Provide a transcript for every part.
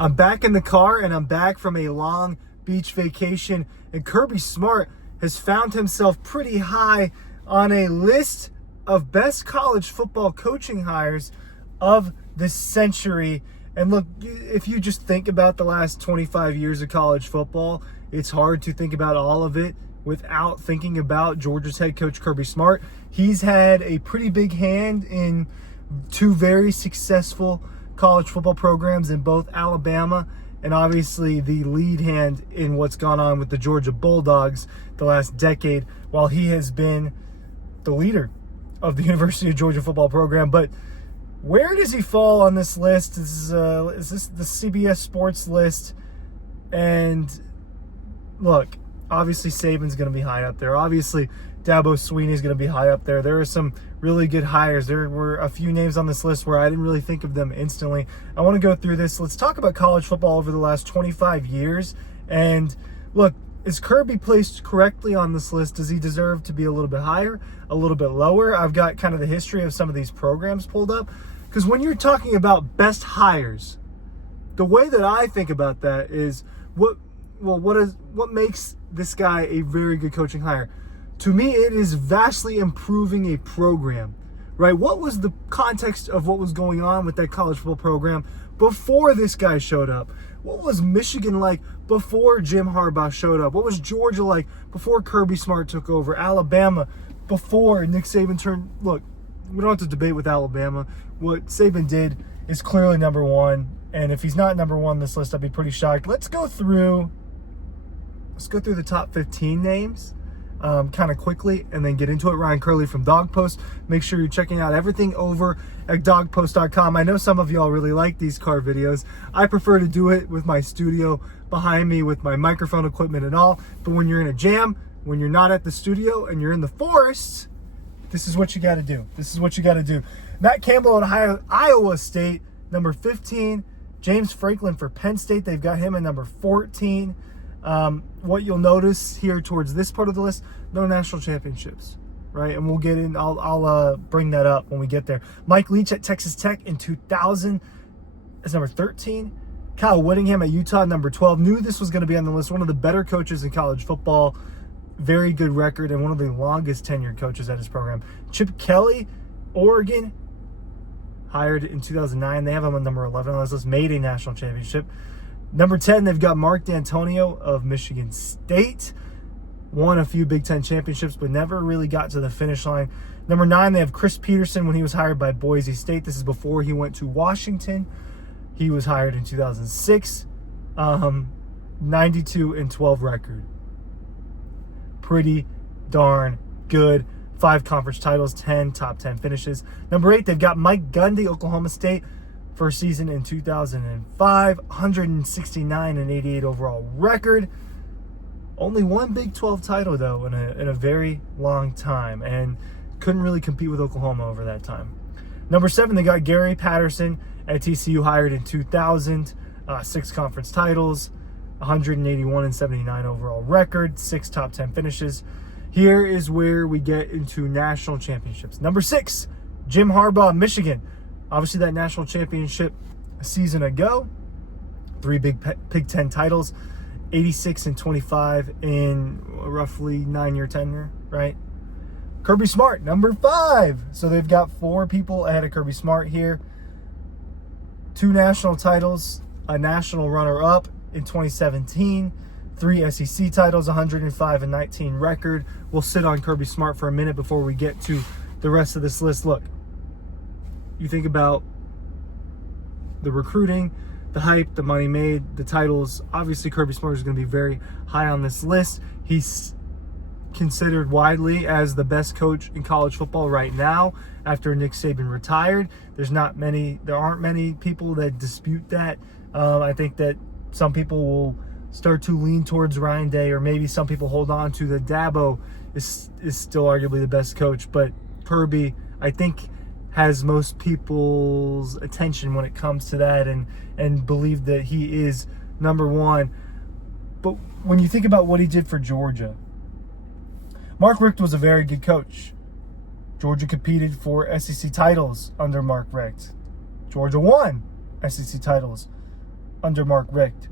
I'm back in the car, and I'm back from a long beach vacation, and Kirby Smart has found himself pretty high on a list of best college football coaching hires of the century. And look, if you just think about the last 25 years of college football, it's hard to think about all of it without thinking about Georgia's head coach, Kirby Smart. He's had a pretty big hand in two very successful college football programs in both Alabama and obviously the lead hand in what's gone on with the Georgia Bulldogs the last decade, while he has been the leader of the University of Georgia football program. But where does he fall on this list? Is this the CBS Sports list? And look, obviously Saban's going to be high up there. Obviously Dabo, Swinney is going to be high up there. There are some really good hires. There were a few names on this list where I didn't really think of them instantly. I want to go through this. Let's talk about college football over the last 25 years. And look, is Kirby placed correctly on this list? Does he deserve to be a little bit higher, a little bit lower? I've got kind of the history of some of these programs pulled up. Because when you're talking about best hires, the way that I think about that is what makes this guy a very good coaching hire? To me, it is vastly improving a program, right? What was the context of what was going on with that college football program before this guy showed up? What was Michigan like before Jim Harbaugh showed up? What was Georgia like before Kirby Smart took over? Alabama before Nick Saban turned... Look, we don't have to debate with Alabama. What Saban did is clearly number one, and if he's not number one on this list, I'd be pretty shocked. Let's go through the top 15 names kind of quickly and then get into it. Ryan Curley from Dawg Post. Make sure you're checking out everything over at dawgpost.com. I know some of y'all really like these car videos. I prefer to do it with my studio behind me with my microphone equipment and all. But when you're in a jam, when you're not at the studio and you're in the forest, this is what you got to do. This is what you got to do. Matt Campbell at Iowa State, number 15. James Franklin for Penn State. They've got him at number 14. What you'll notice here towards this part of the list, no national championships, right? And we'll get in. I'll bring that up when we get there. Mike Leach at Texas Tech in 2000 is number 13. Kyle Whittingham at Utah, number 12. Knew this was going to be on the list. One of the better coaches in college football. Very good record and one of the longest tenured coaches at his program. Chip Kelly, Oregon, hired in 2009. They have him at number 11 on this list. Made a national championship. Number 10, they've got Mark D'Antonio of Michigan State. Won a few Big Ten championships, but never really got to the finish line. Number 9, they have Chris Peterson when he was hired by Boise State. This is before he went to Washington. He was hired in 2006. 92-12 record. Pretty darn good. 5 conference titles, 10 top 10 finishes. Number 8, they've got Mike Gundy, Oklahoma State. First season in 2005, 169-88 overall record. Only one Big 12 title, though, in a very long time, and couldn't really compete with Oklahoma over that time. Number 7, they got Gary Patterson at TCU, hired in 2000, 6 conference titles, 181-79 overall record, 6 top 10 finishes. Here is where we get into national championships. Number 6, Jim Harbaugh, Michigan. Obviously, that national championship a season ago. 3 Big Ten titles, 86-25 in roughly 9-year tenure, right? Kirby Smart, number 5. So they've got 4 people ahead of Kirby Smart here. 2 national titles, a national runner-up in 2017. 3 SEC titles, 105-19 record. We'll sit on Kirby Smart for a minute before we get to the rest of this list. Look. You think about the recruiting, the hype, the money made, the titles. Obviously, Kirby Smart is going to be very high on this list. He's considered widely as the best coach in college football right now after Nick Saban retired. There aren't many people that dispute that. I think that some people will start to lean towards Ryan Day, or maybe some people hold on to the Dabo is still arguably the best coach. But Kirby, I think, has most people's attention when it comes to that, and believe that he is number one. But when you think about what he did for Georgia, Mark Richt was a very good coach. Georgia competed for SEC titles under Mark Richt. Georgia won SEC titles under Mark Richt.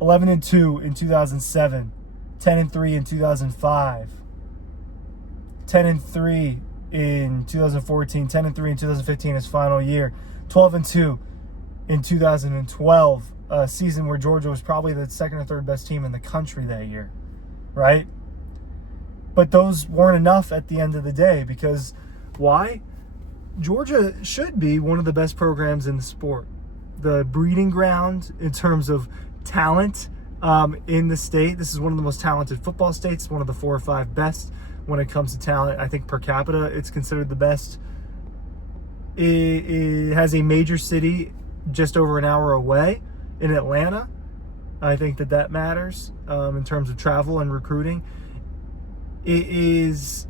11-2 in 2007, 10-3 in 2005, 10-3 in 2014, 10-3 in 2015, his final year, 12-2 in 2012, a season where Georgia was probably the second or third best team in the country that year, right? But those weren't enough at the end of the day because why? Georgia should be one of the best programs in the sport. The breeding ground in terms of talent in the state. This is one of the most talented football states, one of the 4 or 5 best when it comes to talent. I think per capita, it's considered the best. It has a major city just over an hour away in Atlanta. I think that matters in terms of travel and recruiting. It is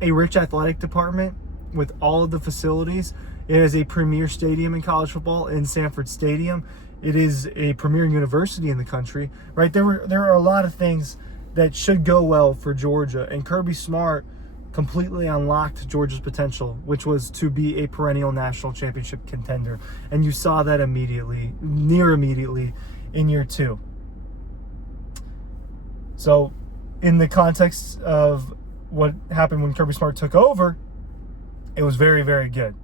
a rich athletic department with all of the facilities. It has a premier stadium in college football in Sanford Stadium. It is a premier university in the country, right? There are a lot of things that should go well for Georgia, and Kirby Smart completely unlocked Georgia's potential, which was to be a perennial national championship contender. And you saw that near immediately in year 2. So in the context of what happened when Kirby Smart took over, it was very, very good.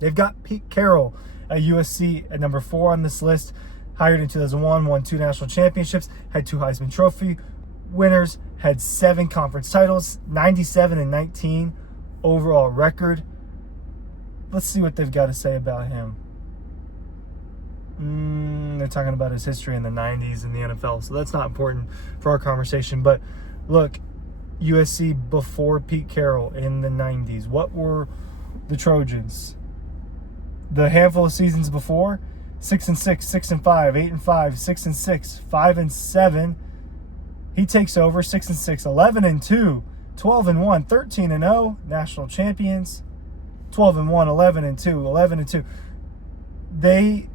They've got Pete Carroll at USC at number 4 on this list, hired in 2001, won 2 national championships, had 2 Heisman Trophy winners, had 7 conference titles, 97-19 overall record. Let's see what they've got to say about him. They're talking about his history in the 90s in the NFL, so that's not important for our conversation. But look, USC before Pete Carroll in the 90s. What were the Trojans? The handful of seasons before, 6-6, 6-5, 8-5, 6-6, 5-7. He takes over 6-6, 11-2, 12-1, 13-0, national champions, 12-1, 11-2, 11-2. They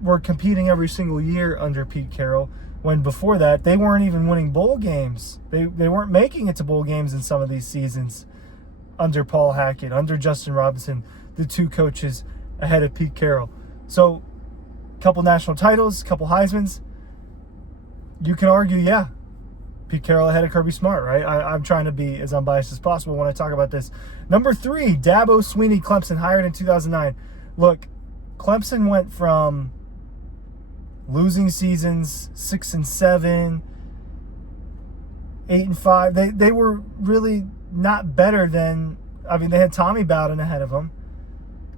were competing every single year under Pete Carroll, when before that they weren't even winning bowl games. They weren't making it to bowl games in some of these seasons under Paul Hackett, under Justin Robinson, the 2 coaches ahead of Pete Carroll. So a couple national titles, a couple Heismans. You can argue, yeah, Pete Carroll ahead of Kirby Smart, right? I'm trying to be as unbiased as possible when I talk about this. Number 3, Dabo Swinney, Clemson, hired in 2009. Look, Clemson went from losing seasons, 6-7, 8-5. They were really not better than, I mean, they had Tommy Bowden ahead of them.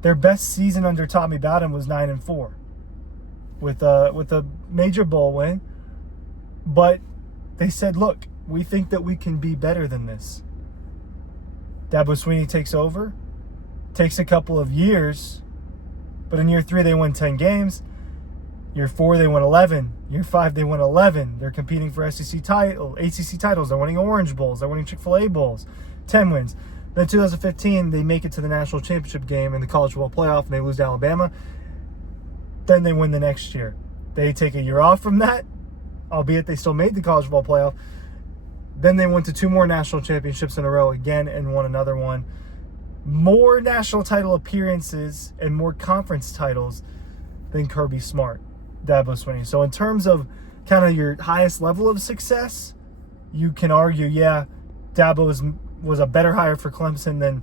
Their best season under Tommy Bowden was 9-4 with a major bowl win. But they said, look, we think that we can be better than this. Dabo Swinney takes over, takes a couple of years, but in year 3 they win 10 games. Year 4 they won 11. Year 5 they won 11. They're competing for ACC titles. They're winning Orange Bowls. They're winning Chick-fil-A Bowls. 10 wins. Then 2015 they make it to the national championship game in the college football playoff and they lose to Alabama. Then they win the next year. They take a year off from that, albeit they still made the college football playoff. Then they went to 2 more national championships in a row again and won another one. More national title appearances and more conference titles than Kirby Smart, Dabo Swinney. So in terms of kind of your highest level of success, you can argue, yeah, Dabo was a better hire for Clemson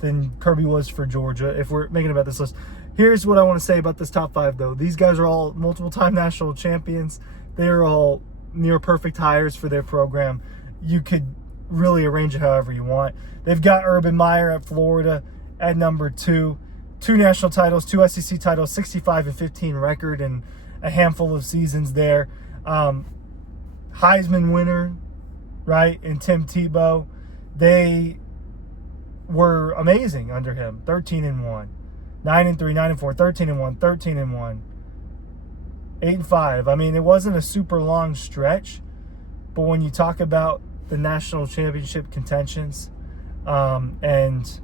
than Kirby was for Georgia, if we're making about this list. Here's what I want to say about this top 5, though. These guys are all multiple-time national champions. They are all near-perfect hires for their program. You could really arrange it however you want. They've got Urban Meyer at Florida at number 2. 2 national titles, 2 SEC titles, 65-15 record, and a handful of seasons there. Heisman winner, right, and Tim Tebow. They were amazing under him. 13-1, 9-3, 9-4, 13-1, 13-1, 8-5. I mean, it wasn't a super long stretch, but when you talk about the national championship contentions and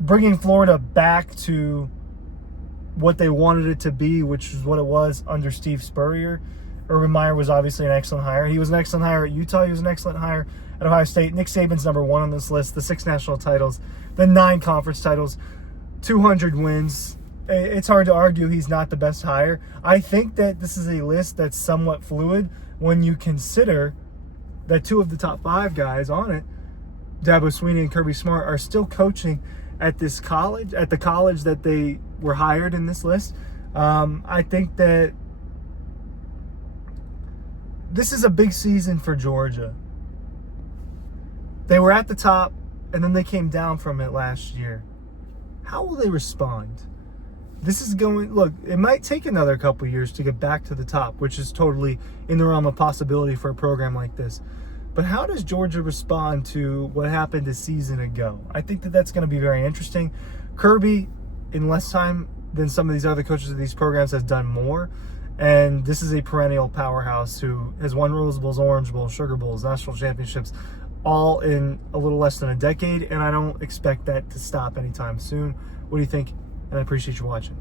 bringing Florida back to what they wanted it to be, which is what it was under Steve Spurrier. Urban Meyer was obviously an excellent hire. He was an excellent hire at Utah. He was an excellent hire at Ohio State. Nick Saban's number 1 on this list, the 6 national titles, the 9 conference titles, 200 wins, it's hard to argue he's not the best hire. I think that this is a list that's somewhat fluid when you consider that 2 of the top 5 guys on it, Dabo Swinney and Kirby Smart, are still coaching at this college, at the college that they were hired in this list. I think that this is a big season for Georgia. They were at the top, and then they came down from it last year. How will they respond? This is going, look, it might take another couple years to get back to the top, which is totally in the realm of possibility for a program like this. But how does Georgia respond to what happened a season ago? I think that that's going to be very interesting. Kirby, in less time than some of these other coaches of these programs, has done more. And this is a perennial powerhouse who has won Rose Bowls, Orange Bowls, Sugar Bowls, national championships, all in a little less than a decade. And I don't expect that to stop anytime soon. What do you think? And I appreciate you watching.